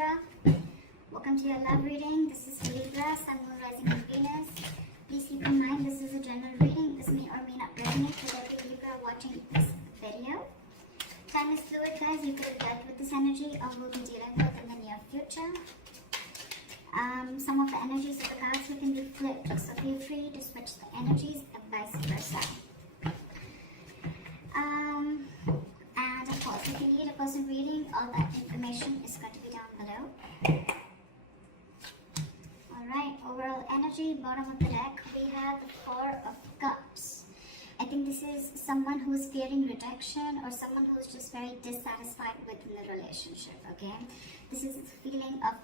Libra. Welcome to your love reading. This is for Libra, Sun, Moon, Rising, and Venus. Please keep in mind this is a general reading. This may or may not resonate with every Libra watching this video. Time is fluid, guys. You could have dealt with this energy or will be dealing with in the near future. Some of the energies of the cards can be flipped, so feel free to switch the energies and vice versa. And of course, if you need a person reading, all that information is going to be down below. Alright, overall energy, bottom of the deck, we have the Four of Cups. I think this is someone who is fearing rejection or someone who is just very dissatisfied within the relationship, okay? This is a feeling of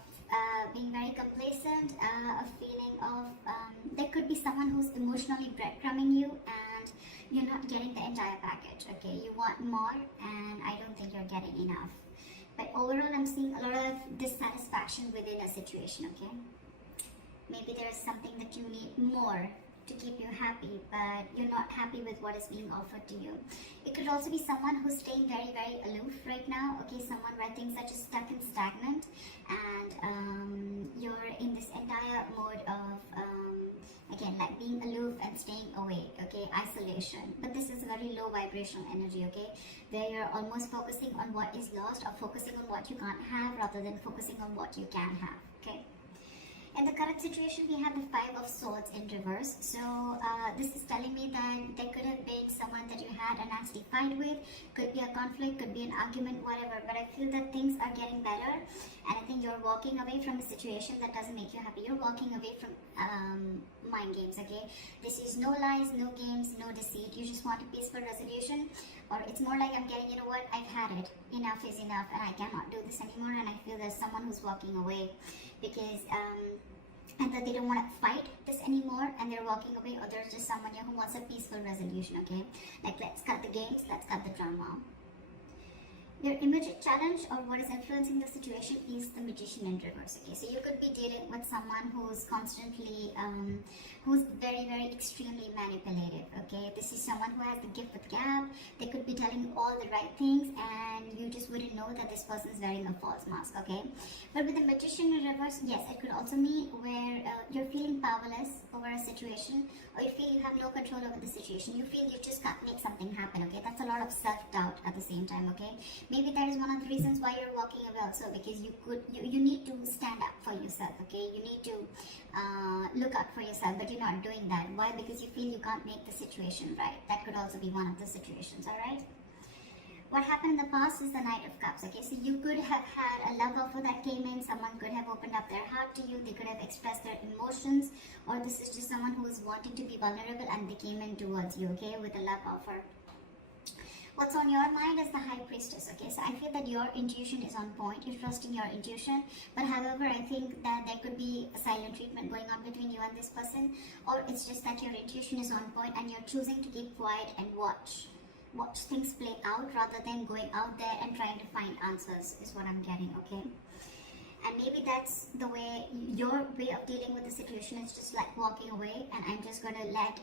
being very complacent, a feeling of, there could be someone who's emotionally breadcrumbing you and you're not getting the entire package, okay? You want more and I don't think you're getting enough. But overall, I'm seeing a lot of dissatisfaction within a situation, okay? Maybe there's something that you need more to keep you happy, but you're not happy with what is being offered to you. It could also be someone who's staying very, very aloof right now, okay? Someone where things are just stuck and stagnant, and you're in this entire mode of, again, like being aloof and staying away, okay? Isolation. But this is a very low vibrational energy, okay? Where you're almost focusing on what is lost or focusing on what you can't have rather than focusing on what you can have, okay? In the current situation, we have the Five of Swords in reverse. So this is telling me that there could have been someone that you had a nasty fight with. Could be a conflict, could be an argument, whatever. But I feel that things are getting better. And I think you're walking away from a situation that doesn't make you happy. You're walking away from mind games, okay? This is no lies, no games, no deceit. You just want a peaceful resolution. Or it's more like I'm getting, you know what, I've had it. Enough is enough and I cannot do this anymore. And I feel there's someone who's walking away because either they don't want to fight this anymore and they're walking away, or there's just someone here who wants a peaceful resolution, okay? Like, let's cut the games, let's cut the drama. Your immediate challenge or what is influencing the situation is the Magician in reverse, okay? So you could be dealing with someone who's constantly, who's very, very extremely manipulative, okay? This is someone who has the gift with gab. They could be telling you all the right things and you just wouldn't know that this person is wearing a false mask, okay? But with the Magician in reverse, yes, it could also mean where you're feeling powerless over a situation, or you feel you have no control over the situation. You feel you just can't make something happen, okay? That's a lot of self-doubt at the same time, okay? Maybe that is one of the reasons why you're walking away also, because you need to stand up for yourself, okay? You need to look out for yourself, but you're not doing that. Why? Because you feel you can't make the situation right. That could also be one of the situations, alright? What happened in the past is the Knight of Cups, okay? So you could have had a love offer that came in. Someone could have opened up their heart to you. They could have expressed their emotions, or this is just someone who is wanting to be vulnerable and they came in towards you, okay, with a love offer. What's on your mind is the High Priestess, okay? So I feel that your intuition is on point. You're trusting your intuition. But however, I think that there could be a silent treatment going on between you and this person. Or it's just that your intuition is on point and you're choosing to keep quiet and watch things play out rather than going out there and trying to find answers is what I'm getting, okay? And maybe that's the way, your way of dealing with the situation is just like walking away, and I'm just going to let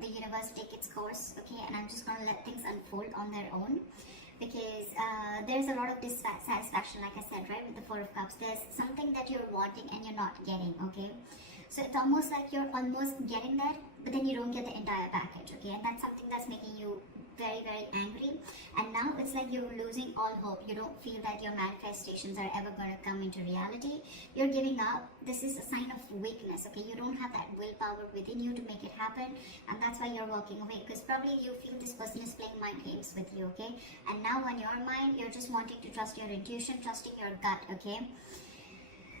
the universe take its course, okay? And I'm just going to let things unfold on their own, because there's a lot of dissatisfaction, like I said, right, with the Four of Cups. There's something that you're wanting and you're not getting, okay? So it's almost like you're almost getting there, but then you don't get the entire package, okay? And that's something that's making you very, very angry. And now it's like you're losing all hope. You don't feel that your manifestations are ever going to come into reality. You're giving up. This is a sign of weakness, okay? You don't have that willpower within you to make it happen, and that's why you're walking away, because probably you feel this person is playing mind games with you, okay? And now on your mind, you're just wanting to trust your intuition, trusting your gut, okay?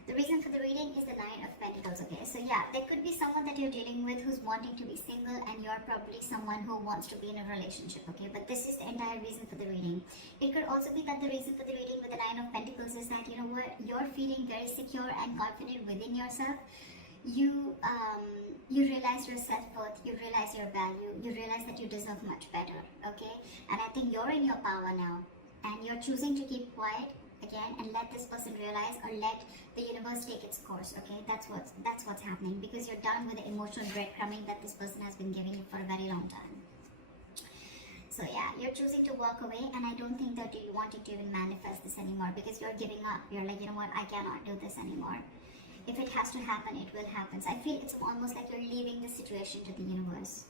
The reason for the reading is the Nine of Pentacles, okay? So yeah, there could be someone that you're dealing with who's wanting to be single, and you're probably someone who wants to be in a relationship, okay? But this is the entire reason for the reading. It could also be that the reason for the reading with the Nine of Pentacles is that, you know what, you're feeling very secure and confident within yourself. You realize your self-worth, you realize your value, you realize that you deserve much better, okay? And I think you're in your power now, and you're choosing to keep quiet again and let this person realize, or let the universe take its course, okay? That's what's happening, because you're done with the emotional breadcrumbing that this person has been giving you for a very long time. So So yeah, you're choosing to walk away, and I don't think that you're wanting to even manifest this anymore, because you're giving up. You're like, you know what, I cannot do this anymore. If it has to happen, it will happen. So I feel it's almost like you're leaving the situation to the universe.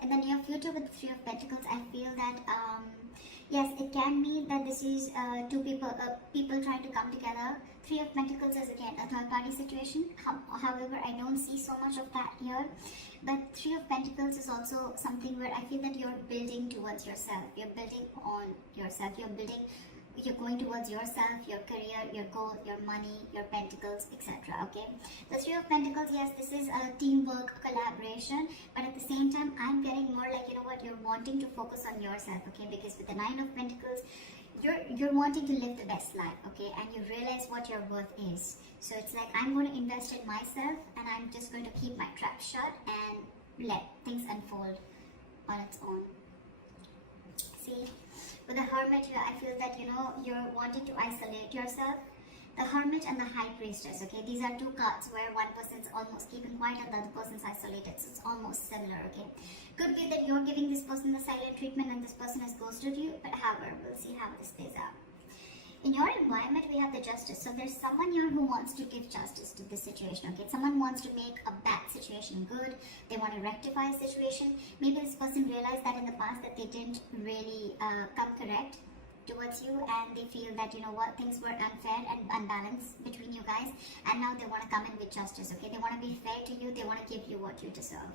In the near future with the Three of Pentacles, I feel that yes, it can mean that this is two people trying to come together. Three of Pentacles is again a third party situation. However, I don't see so much of that here. But Three of Pentacles is also something where I feel that you're building towards yourself. You're building on yourself. You're going towards yourself, your career, your goal, your money, your pentacles, etc. Okay, the Three of Pentacles, yes, this is a teamwork, collaboration, but at the same time I'm getting more like, you know what, you're wanting to focus on yourself. Okay, because with the Nine of Pentacles, you're wanting to live the best life. Okay, and you realize what your worth is. So it's like, I'm going to invest in myself, and I'm just going to keep my trap shut and let things unfold on its own. See, with the Hermit here, I feel that, you know, you're wanting to isolate yourself. The Hermit and the High Priestess, okay, these are two cards where one person's almost keeping quiet and the other person's isolated, so it's almost similar. Okay, could be that you're giving this person the silent treatment and this person has ghosted you, but however, we'll see how this plays out. In your environment, we have the Justice. So there's someone here who wants to give justice to this situation. Okay, someone wants to make a bad situation good. They want to rectify a situation. Maybe this person realized that in the past that they didn't really come correct towards you, and they feel that, you know what, things were unfair and unbalanced between you guys, and now they want to come in with justice. Okay, they want to be fair to you. They want to give you what you deserve.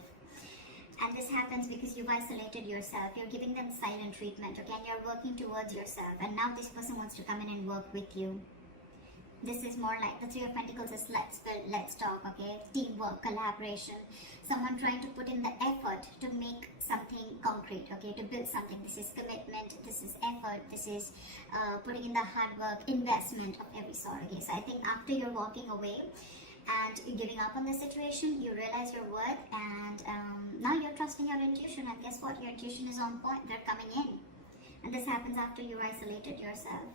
And this happens because you've isolated yourself. You're giving them silent treatment, okay? And you're working towards yourself. And now this person wants to come in and work with you. This is more like the Three of Pentacles is let's build, let's talk, okay? Teamwork, collaboration. Someone trying to put in the effort to make something concrete, okay? To build something. This is commitment, this is effort, this is putting in the hard work, investment of every sort, okay? So I think after you're walking away and you're giving up on the situation, you realize your worth, and now you're trusting your intuition, and guess what, your intuition is on point. They're coming in, and this happens after you isolated yourself.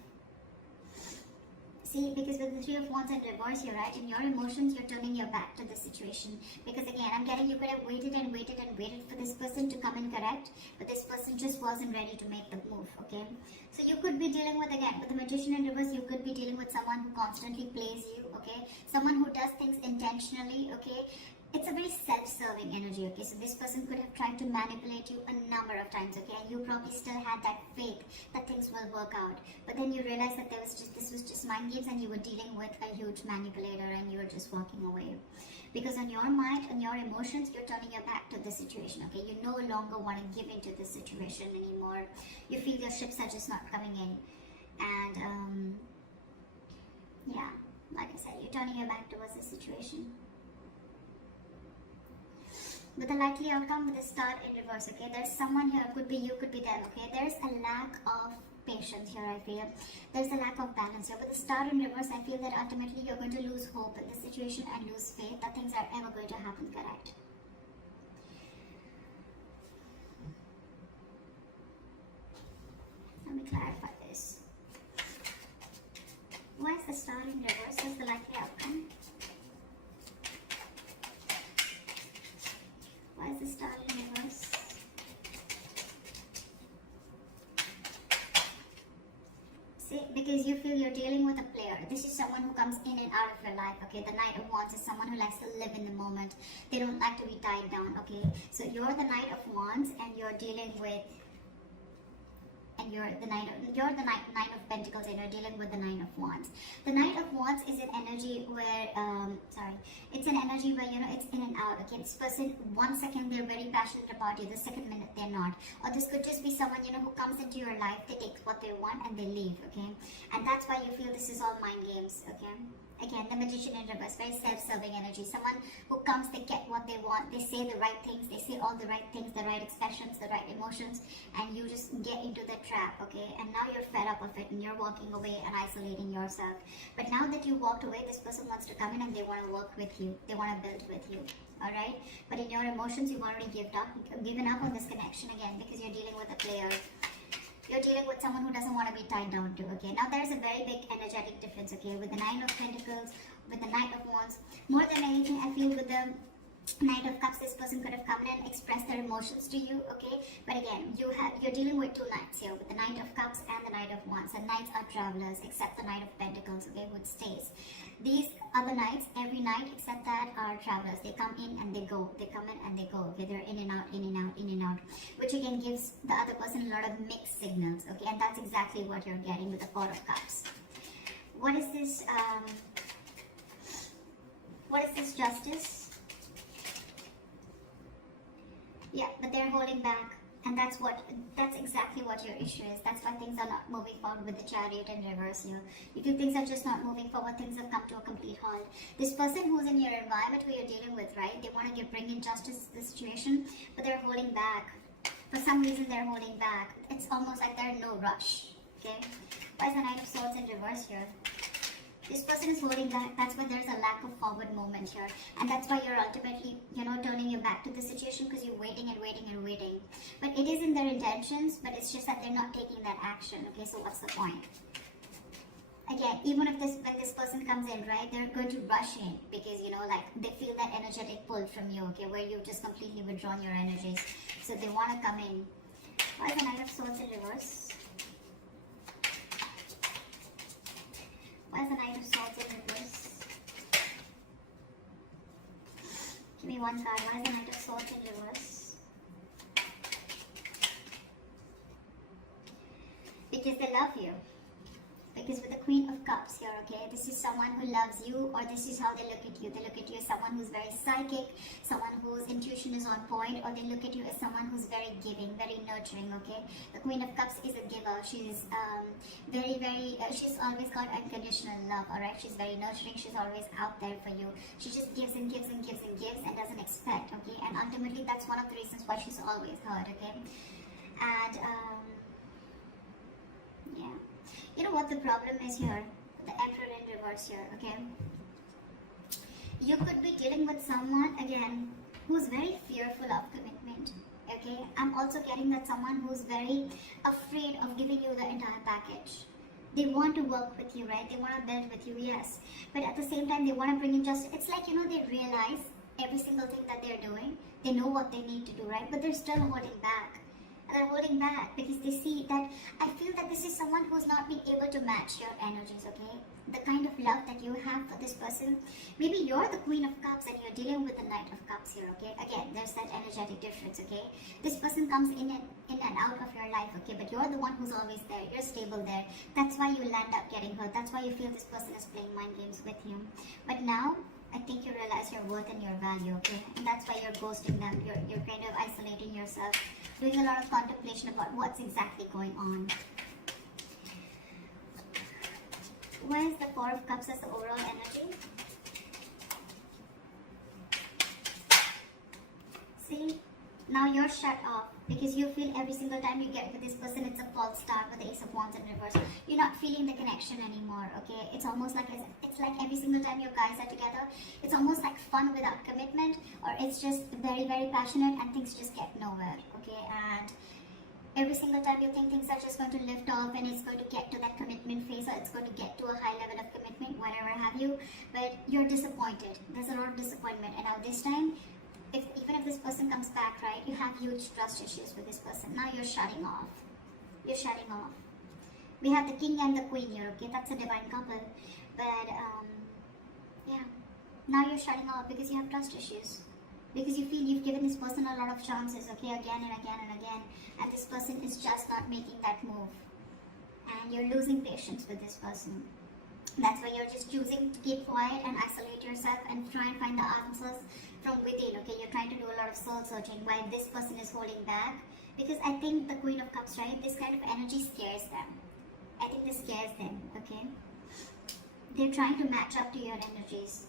See, because with the Three of Wands in reverse here, right, in your emotions, you're turning your back to the situation, because again, I'm getting you could have waited and waited and waited for this person to come in correct, but this person just wasn't ready to make the move. Okay, so you could be dealing with, again, with the Magician in reverse, you could be dealing with someone who constantly plays you. Okay, someone who does things intentionally. Okay, it's a very self-serving energy. Okay, so this person could have tried to manipulate you a number of times. Okay, and you probably still had that faith that things will work out, but then you realized that this was just mind games, and you were dealing with a huge manipulator, and you were just walking away, because on your mind, on your emotions, you're turning your back to the situation. Okay, you no longer want to give into this situation anymore. You feel your ships are just not coming in, and yeah, like I said, you're turning your back towards the situation. With the likely outcome, with the Star in reverse, okay, there's someone here, could be you, could be them, okay, there's a lack of patience here, I feel. There's a lack of balance here. With the Star in reverse, I feel that ultimately you're going to lose hope in the situation and lose faith that things are ever going to happen correct. Let me clarify this. Why is the Star in reverse? What's the likely outcome? Why is the Star in reverse? See, because you feel you're dealing with a player. This is someone who comes in and out of your life. Okay, the Knight of Wands is someone who likes to live in the moment. They don't like to be tied down. Okay, so you're the Knight of Wands, and you're dealing with, and you're the Knight of Pentacles, and you're dealing with the Nine of Wands. The Knight of Wands is an energy where, it's an energy where, you know, it's in and out. Okay, this person, 1 second they're very passionate about you, the second minute they're not. Or this could just be someone, you know, who comes into your life, they take what they want and they leave. Okay, and that's why you feel this is all mind games. Okay. Again, the Magician in reverse, very self-serving energy. Someone who comes, they get what they want, they say the right things, they say all the right things, the right expressions, the right emotions, and you just get into the trap, okay? And now you're fed up of it, and you're walking away and isolating yourself. But now that you walked away, this person wants to come in and they want to work with you. They want to build with you, all right? But in your emotions, you've already given up on this connection again, because you're dealing with a player. You're dealing with someone who doesn't want to be tied down to, okay? Now there's a very big energetic difference, okay? With the Nine of Pentacles, with the Knight of Wands, more than anything, I feel with the Knight of Cups, this person could have come in and expressed their emotions to you, okay? But again, you're dealing with two knights here, with the Knight of Cups and the Knight of Wands. And knights are travelers, except the Knight of Pentacles, okay, which stays. These other knights, every night except that, are travelers. They come in and they go. They come in and they go, okay? They're in and out, in and out, in and out, which again gives the other person a lot of mixed signals, okay? And that's exactly what you're getting with the Four of Cups. What is this? What is this Justice? Yeah, but they're holding back, and that's exactly what your issue is. That's why things are not moving forward with the Chariot in reverse here. You feel things are just not moving forward, things have come to a complete halt. This person who's in your environment who you're dealing with, right, they want to bring in justice to the situation, but they're holding back. For some reason, they're holding back. It's almost like they're in no rush, okay? Why is the Knight of Swords in reverse here? This person is holding back. That's why there's a lack of forward movement here. And that's why you're ultimately, turning your back to the situation, because you're waiting and waiting and waiting. But it is in their intentions, but it's just that they're not taking that action. Okay, so what's the point? Again, even if when this person comes in, right, they're going to rush in because, they feel that energetic pull from you, okay, where you've just completely withdrawn your energies. So they want to come in. Why is the Knight of Swords in reverse? Why is the Knight of Swords in reverse? Give me one card. Why is the Knight of Swords in reverse? Because they love you. Because with the Queen of Cups here, okay, this is someone who loves you, or this is how they look at you. They look at you as someone who's very psychic, someone whose intuition is on point, or they look at you as someone who's very giving, very nurturing, okay? The Queen of Cups is a giver. She's she's always got unconditional love, alright? She's very nurturing. She's always out there for you. She just gives and gives and gives and gives and doesn't expect, okay? And ultimately, that's one of the reasons why she's always heard, okay? And, yeah. You know what the problem is here? The Emperor in reverse here, okay? You could be dealing with someone, again, who's very fearful of commitment, okay? I'm also getting that someone who's very afraid of giving you the entire package. They want to work with you, right? They want to build with you, yes. But at the same time, they want to bring in just, it's like, they realize every single thing that they're doing. They know what they need to do, right? But they're still holding back. And they're holding back because they see that, I feel that this is someone who's not been able to match your energies, okay? The kind of love that you have for this person. Maybe you're the Queen of Cups and you're dealing with the Knight of Cups here, okay? Again, there's that energetic difference, okay? This person comes in and out of your life, okay? But you're the one who's always there. You're stable there. That's why you land up getting hurt. That's why you feel this person is playing mind games with you. But now, I think you realize your worth and your value, okay? And that's why you're ghosting them. You're kind of isolating yourself, doing a lot of contemplation about what's exactly going on. Why is the Four of Cups as the overall energy? See, now you're shut off because you feel every single time you get with this person, it's a false start with the Ace of Wands in reverse. You're not feeling the connection anymore, okay? It's almost like it's like every single time you guys are together, it's almost like fun without commitment, or it's just very, very passionate and things just get nowhere, okay? And every single time you think things are just going to lift off and it's going to get to that commitment phase, or it's going to get to a high level of commitment, whatever have you, but you're disappointed. There's a lot of disappointment, and now this time, even if this person comes back, right, you have huge trust issues with this person. Now you're shutting off. You're shutting off. We have the King and the Queen here, okay? That's a divine couple. But, yeah. Now you're shutting off because you have trust issues. Because you feel you've given this person a lot of chances, okay? Again and again and again. And this person is just not making that move. And you're losing patience with this person. That's why you're just choosing to keep quiet and isolate yourself and try and find the answers from within, okay? You're trying to do a lot of soul searching while this person is holding back. Because I think the Queen of Cups, right? This kind of energy scares them. I think this scares them, okay? They're trying to match up to your energies.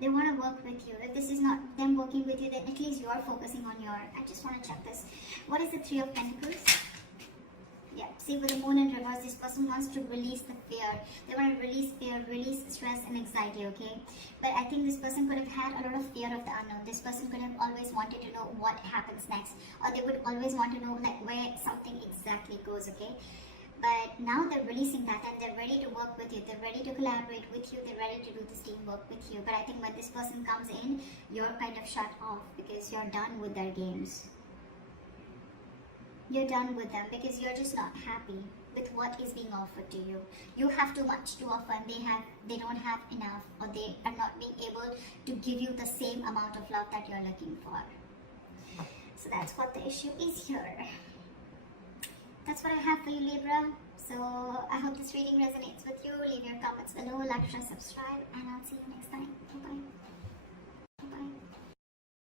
They want to work with you. If this is not them working with you, then at least you're focusing on your... I just want to check this. What is the Three of Pentacles? Yeah, see, with the Moon in reverse, this person wants to release the fear. They want to release fear, release stress and anxiety, okay? But I think this person could have had a lot of fear of the unknown. This person could have always wanted to know what happens next. Or they would always want to know like where something exactly goes, okay? But now they're releasing that and they're ready to work with you. They're They're ready to collaborate with you. They're ready to do this teamwork with you. But I think when this person comes in, you're kind of shut off because you're done with their games. You're done with them because you're just not happy with what is being offered to you. You have too much to offer and they don't have enough, or they are not being able to give you the same amount of love that you're looking for. So that's what the issue is here. That's what I have for you, Libra. So I hope this reading resonates with you. Leave your comments below, like, share, subscribe, and I'll see you next time. Bye-bye.